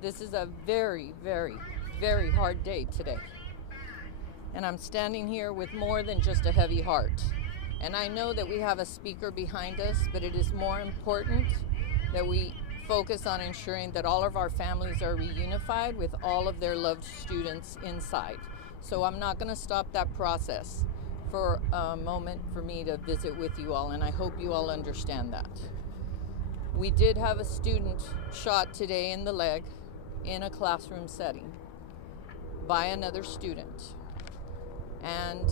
This is a very, very, very hard day today. And I'm standing here with more than just a heavy heart. And I know that we have a speaker behind us, but it is more important that we focus on ensuring that all of our families are reunified with all of their loved students inside. So I'm not going to stop that process for a moment for me to visit with you all, and I hope you all understand that. We did have a student shot today in the leg in a classroom setting by another student. And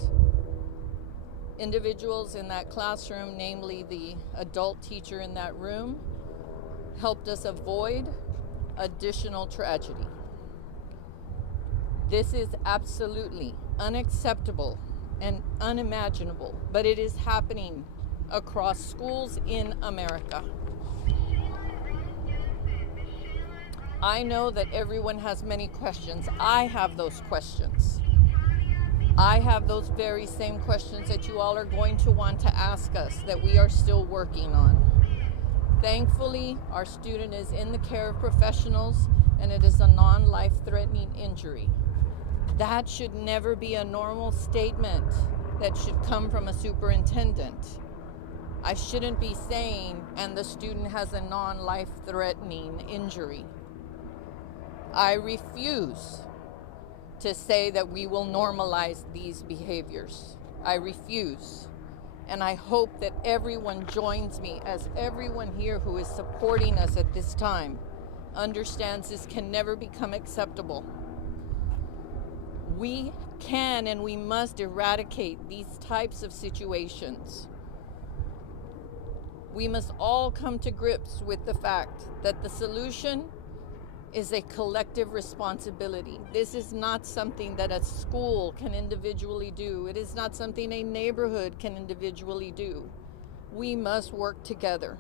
individuals in that classroom, namely the adult teacher in that room, helped us avoid additional tragedy. This is absolutely unacceptable and unimaginable, but it is happening across schools in America. I know that everyone has many questions. I have those questions. I have those very same questions that you all are going to want to ask us that we are still working on. Thankfully, our student is in the care of professionals and it is a non-life-threatening injury. That should never be a normal statement that should come from a superintendent. I shouldn't be saying, and the student has a non-life-threatening injury. I refuse to say that we will normalize these behaviors. I refuse. And I hope that everyone joins me, as everyone here who is supporting us at this time understands this can never become acceptable. We can and we must eradicate these types of situations. We must all come to grips with the fact that the solution is a collective responsibility. This is not something that a school can individually do. It is not something a neighborhood can individually do. We must work together.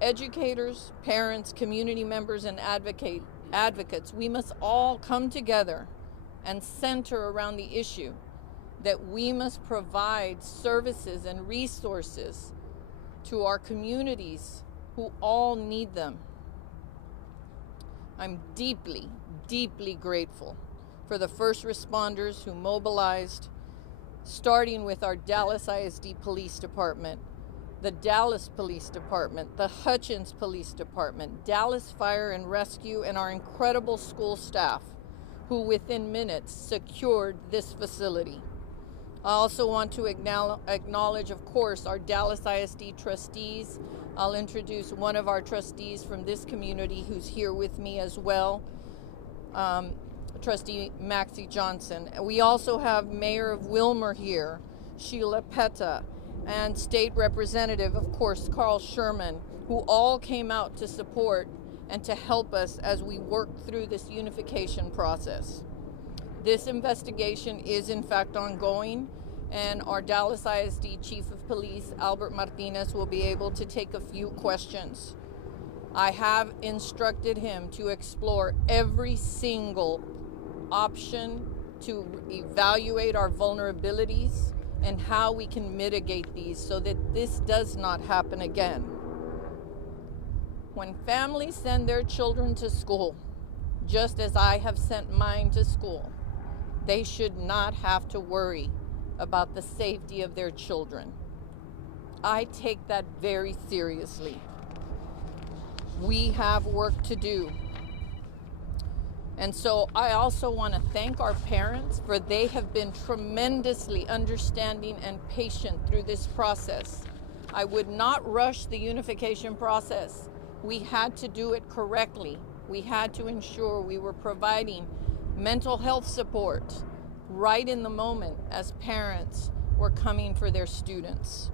Educators, parents, community members, and advocates, we must all come together and center around the issue that we must provide services and resources to our communities who all need them. I'm deeply, deeply grateful for the first responders who mobilized, starting with our Dallas ISD Police Department, the Dallas Police Department, the Hutchins Police Department, Dallas Fire and Rescue, and our incredible school staff who within minutes secured this facility. I also want to acknowledge, of course, our Dallas ISD trustees. I'll introduce one of our trustees from this community who's here with me as well, Trustee Maxi Johnson. We also have Mayor of Wilmer here, Sheila Peta, and State Representative, of course, Sherman, who all came out to support and to help us as we work through this unification process. This investigation is in fact ongoing, and our Dallas ISD Chief of Police, Albert Martinez, will be able to take a few questions. I have instructed him to explore every single option to evaluate our vulnerabilities and how we can mitigate these so that this does not happen again. When families send their children to school, just as I have sent mine to school, they should not have to worry about the safety of their children. I take that very seriously. We have work to do. And so I also want to thank our parents, for they have been tremendously understanding and patient through this process. I would not rush the unification process. We had to do it correctly. We had to ensure we were providing mental health support right in the moment as parents were coming for their students.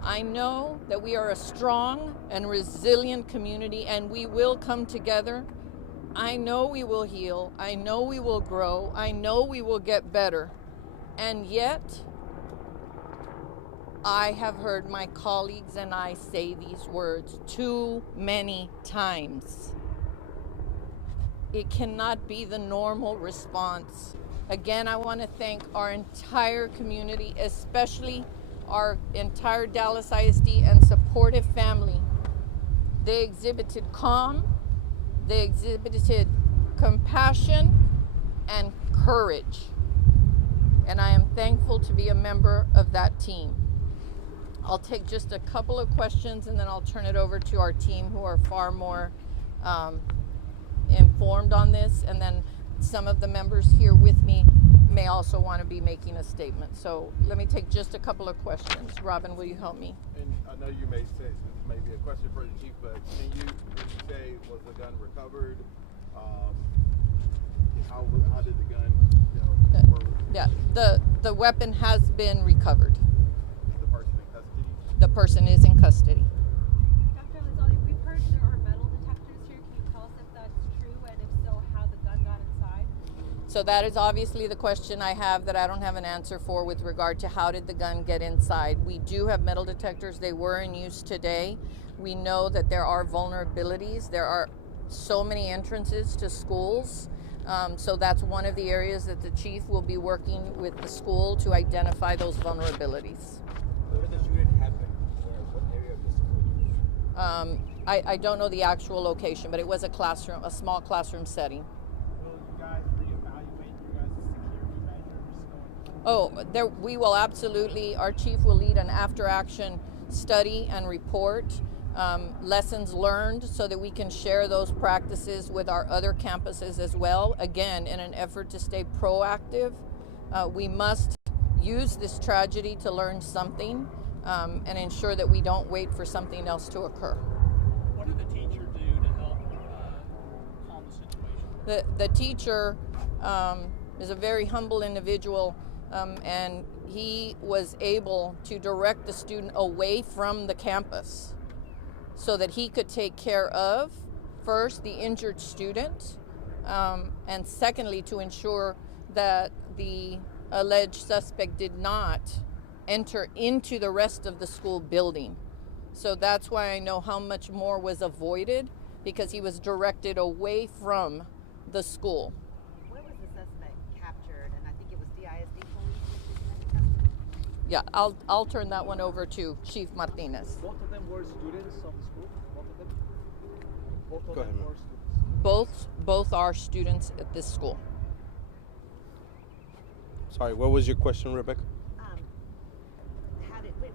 I know that we are a strong and resilient community, and we will come together. I know we will heal. I know we will grow. I know we will get better. And yet, I have heard my colleagues and I say these words too many times. It cannot be the normal response. Again, I want to thank our entire community, especially our entire Dallas ISD and supportive family They exhibited calm, they exhibited compassion and courage. And I am thankful to be a member of that team. I'll take just a couple of questions and then I'll turn it over to our team who are far more informed on this. And then some of the members here with me may also want to be making a statement. So let me take just a couple of questions. Robin, will you help me? And I know you may say this may be a question for the chief, but can you say, was the gun recovered? How did the gun, yeah, the weapon has been recovered. Is the person in custody? The person is in custody. Dr. Elizalde, we've heard there are metal detectors here. Can you tell us if that's true, and if so, how the gun got inside? So that is obviously the question I have that I don't have an answer for with regard to how did the gun get inside. We do have metal detectors. They were in use today. We know that there are vulnerabilities. There are so many entrances to schools. So that's one of the areas that the chief will be working with the school to identify those vulnerabilities. Where did the shooting happen? What area of the school? I don't know the actual location, but it was a classroom, a small classroom setting. Will you guys reevaluate your guys' security measures going forward? We will absolutely. Our chief will lead an after-action study and report lessons learned so that we can share those practices with our other campuses as well. Again, in an effort to stay proactive, we must use this tragedy to learn something and ensure that we don't wait for something else to occur. What did the teacher do to help calm the situation? The teacher is a very humble individual, and he was able to direct the student away from the campus so that he could take care of, first, the injured student, and secondly, to ensure that the alleged suspect did not enter into the rest of the school building. So that's why I know how much more was avoided, because he was directed away from the school. Where was the suspect captured? And I think it was the ISD police. Yeah, I'll turn that one over to Chief Martinez. Both of them were students of the school? Both of them? Both of Go them ahead, were students. Both are students at this school. Sorry, what was your question, Rebecca?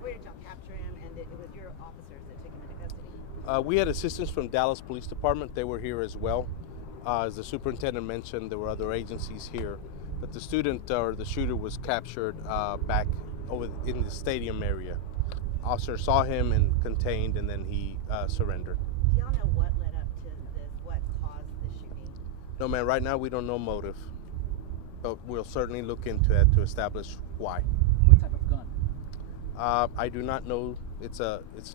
Where did y'all capture him? And it was your officers that took him into custody? We had assistance from Dallas Police Department. They were here as well. As the superintendent mentioned, there were other agencies here. But the student or the shooter was captured back over in the stadium area. Officer saw him and contained, and then he surrendered. Do y'all know what led up to this? What caused the shooting? No, man, right now we don't know motive. But we'll certainly look into that to establish why. What type of gun? I do not know. It's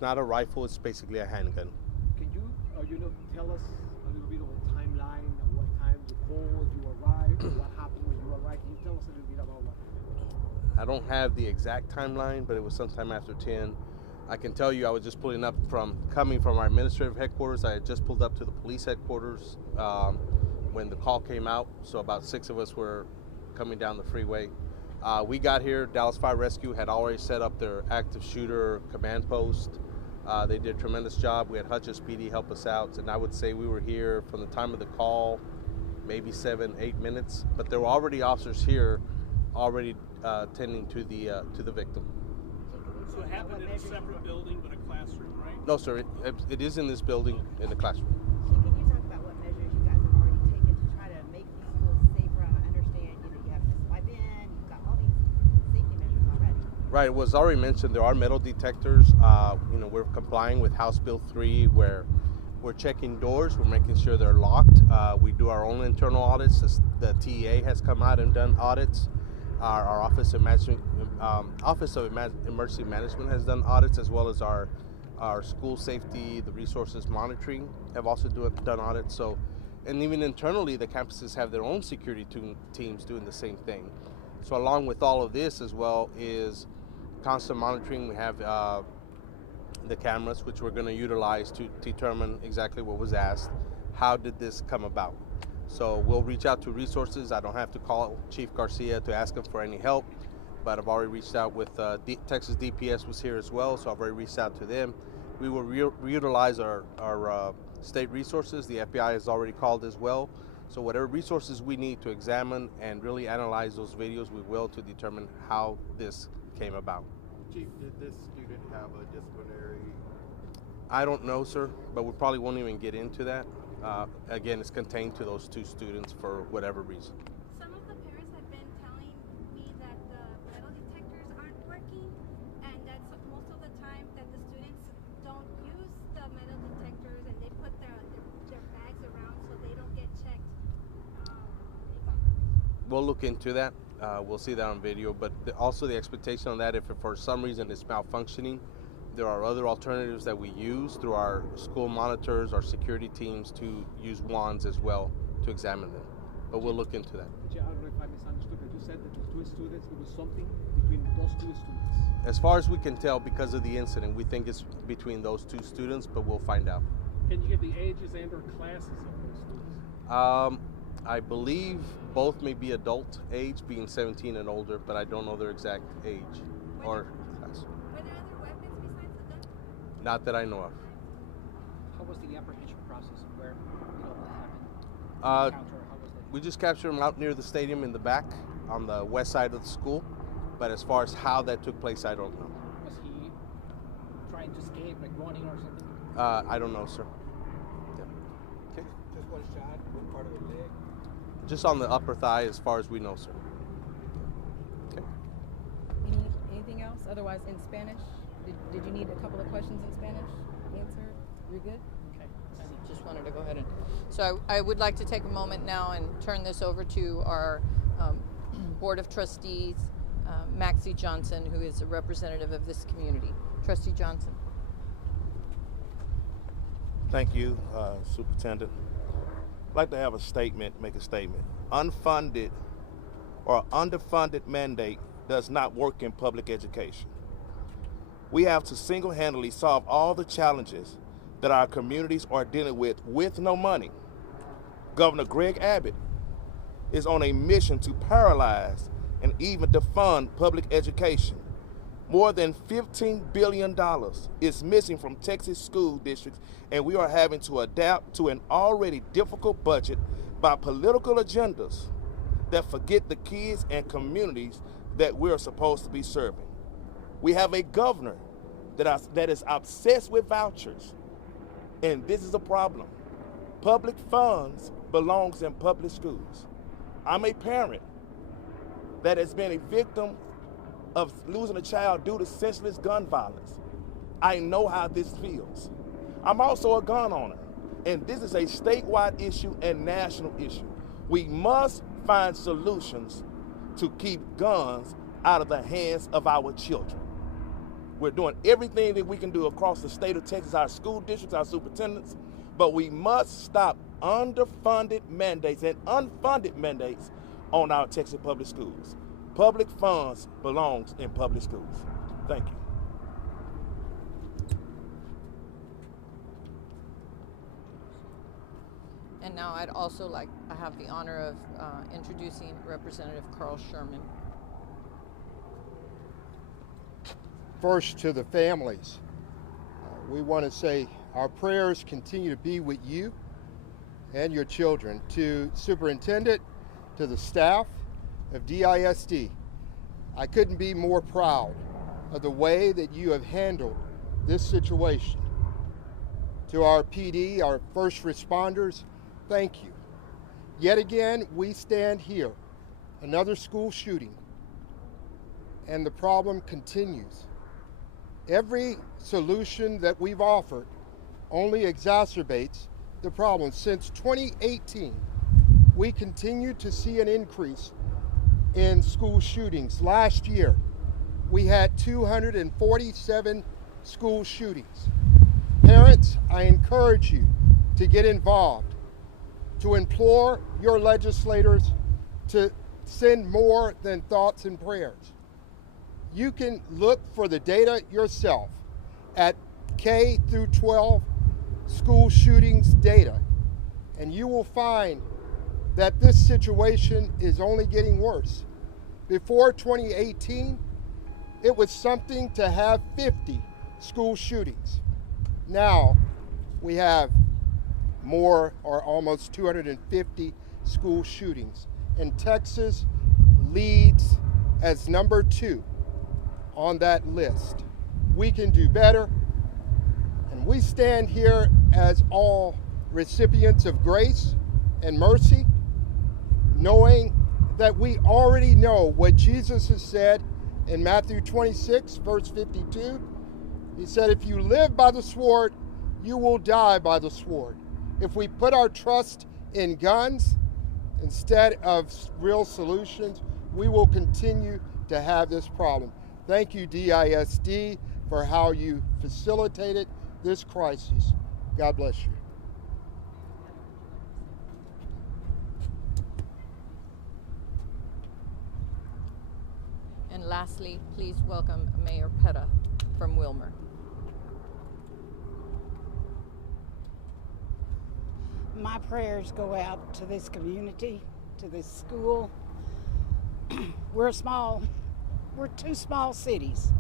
not a rifle. It's basically a handgun. Can you tell us a little bit of a timeline of what time you called, you arrived, or what happened when you arrived? Can you tell us a little bit about what? I don't have the exact timeline, but it was sometime after 10. I can tell you I was just coming from our administrative headquarters. I had just pulled up to the police headquarters when the call came out. So about 6 of us were coming down the freeway. We got here, Dallas Fire Rescue had already set up their active shooter command post. They did a tremendous job. We had Hutchins PD help us out, and I would say we were here from the time of the call, maybe 7-8 minutes, but there were already officers here already tending to the victim. So it happened in a separate building but a classroom, right? No, sir, it is in this building in the classroom. Chief, can you talk about what measures you guys have already taken to try to make these schools safer? I understand, you have to swipe in, you've got all these safety measures already. Right, it was already mentioned there are metal detectors. We're complying with House Bill 3 where we're checking doors, we're making sure they're locked. We do our own internal audits. The TEA has come out and done audits. Our Office of Emergency Management has done audits, as well as our school safety, the resources monitoring have also done audits. So, and even internally, the campuses have their own security teams doing the same thing. So along with all of this as well is constant monitoring. We have the cameras, which we're going to utilize to determine exactly what was asked. How did this come about? So we'll reach out to resources. I don't have to call Chief Garcia to ask him for any help, but I've already reached out with Texas DPS was here as well, so I've already reached out to them. We will reutilize our state resources. The FBI has already called as well. So whatever resources we need to examine and really analyze those videos, we will, to determine how this came about. Chief, did this student have a disciplinary? I don't know, sir, but we probably won't even get into that. Again, it's contained to those 2 students for whatever reason. Some of the parents have been telling me that the metal detectors aren't working, and that's most of the time that the students don't use the metal detectors, and they put their bags around so they don't get checked. We'll look into that. We'll see that on video, but also the expectation on that, if for some reason it's malfunctioning, there are other alternatives that we use through our school monitors, our security teams, to use wands as well to examine them. But we'll look into that. I don't know if I misunderstood, but you said that the 2 students, there was something between those 2 students. As far as we can tell, because of the incident, we think it's between those 2 students, but we'll find out. Can you give the ages and or classes of those students? I believe both may be adult age, being 17 and older, but I don't know their exact age or class. Were there other weapons besides the gun? Not that I know of. How was the apprehension process? Where what happened? Uh, Encounter, how was it? We just captured him out near the stadium in the back on the west side of the school. But as far as how that took place, I don't know. Was he trying to escape, like running or something? I don't know, sir. Yeah. Okay. Just one shot, what part of the leg? Just on the upper thigh, as far as we know, sir. Okay. Anything else? Otherwise, in Spanish? Did you need a couple of questions in Spanish answered? You're good? Okay. I just wanted to go ahead and. So I would like to take a moment now and turn this over to our Board of Trustees, Maxi Johnson, who is a representative of this community. Trustee Johnson. Thank you, Superintendent. I'd like to have a statement, make a statement. Unfunded or underfunded mandate does not work in public education. We have to single-handedly solve all the challenges that our communities are dealing with no money. Governor Greg Abbott is on a mission to paralyze and even defund public education. More than $15 billion is missing from Texas school districts, and we are having to adapt to an already difficult budget by political agendas that forget the kids and communities that we're supposed to be serving. We have a governor that is obsessed with vouchers, and this is a problem. Public funds belongs in public schools. I'm a parent that has been a victim of losing a child due to senseless gun violence. I know how this feels. I'm also a gun owner, and this is a statewide issue and national issue. We must find solutions to keep guns out of the hands of our children. We're doing everything that we can do across the state of Texas, our school districts, our superintendents, but we must stop underfunded mandates and unfunded mandates on our Texas public schools. Public funds belongs in public schools. Thank you. And now I'd also like, I have the honor of introducing Representative Carl Sherman. First, to the families, we want to say our prayers continue to be with you and your children. To Superintendent, to the staff of DISD, I couldn't be more proud of the way that you have handled this situation. To our PD, our first responders, thank you. Yet again, we stand here, another school shooting, and the problem continues. Every solution that we've offered only exacerbates the problem. Since 2018, we continue to see an increase in school shootings. Last year, we had 247 school shootings. Parents, I encourage you to get involved, to implore your legislators to send more than thoughts and prayers. You can look for the data yourself at K through 12 school shootings data, and you will find that this situation is only getting worse. Before 2018, it was something to have 50 school shootings. now we have more or almost 250 school shootings. And Texas leads as number 2 on that list. We can do better, and we stand here as all recipients of grace and mercy, knowing that we already know what Jesus has said in Matthew 26, verse 52. He said, if you live by the sword, you will die by the sword. If we put our trust in guns instead of real solutions, we will continue to have this problem. Thank you, DISD, for how you facilitated this crisis. God bless you. And lastly, please welcome Mayor Peta from Wilmer. My prayers go out to this community, to this school. We're two small cities.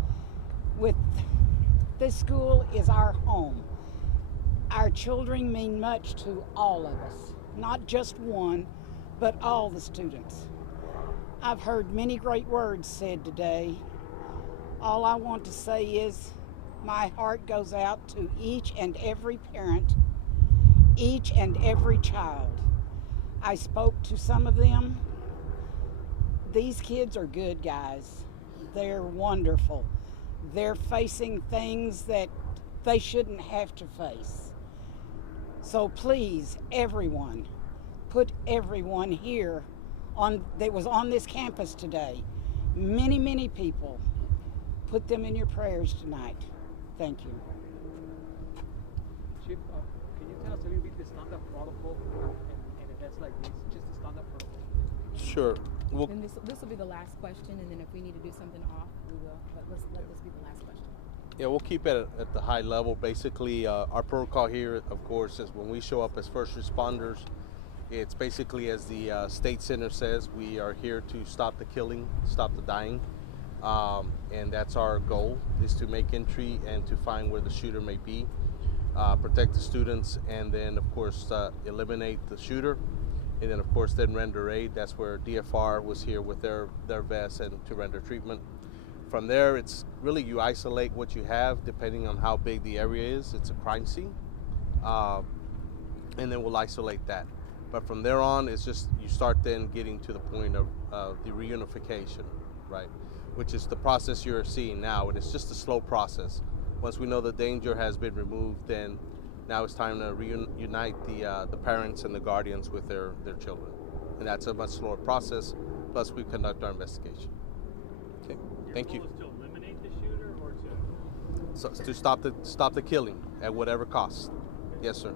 This school is our home. Our children mean much to all of us, not just one, but all the students. I've heard many great words said today. All I want to say is my heart goes out to each and every parent, each and every child. I spoke to some of them. These kids are good guys. They're wonderful. They're facing things that they shouldn't have to face. So please, everyone, put everyone here that was on this campus today. Many, many people. Put them in your prayers tonight. Thank you. Chief, can you tell us a little bit the standard protocol in events like this? Just the standard protocol. Sure. Well, Then this will be the last question, and then if we need to do something off, we will. But let's let this be the last question. yeah, we'll keep it at the high level. Basically, our protocol here, of course, is when we show up as first responders, it's basically, as the state center says, we are here to stop the killing, stop the dying. And that's our goal, is to make entry and to find where the shooter may be, protect the students, and then, of course, eliminate the shooter. And then, of course, then render aid. That's where DFR was here with their vests and to render treatment. From there, it's really you isolate what you have depending on how big the area is. It's a crime scene. And then we'll isolate that. But from there on, it's just you start then getting to the point of the reunification, right? Which is the process you're seeing now. And it's just a slow process. Once we know the danger has been removed, then now it's time to reunite the parents and the guardians with their children. And that's a much slower process, plus we conduct our investigation. Okay, thank you. Your goal is to eliminate the shooter or to? So, to stop the killing at whatever cost. Yes, sir.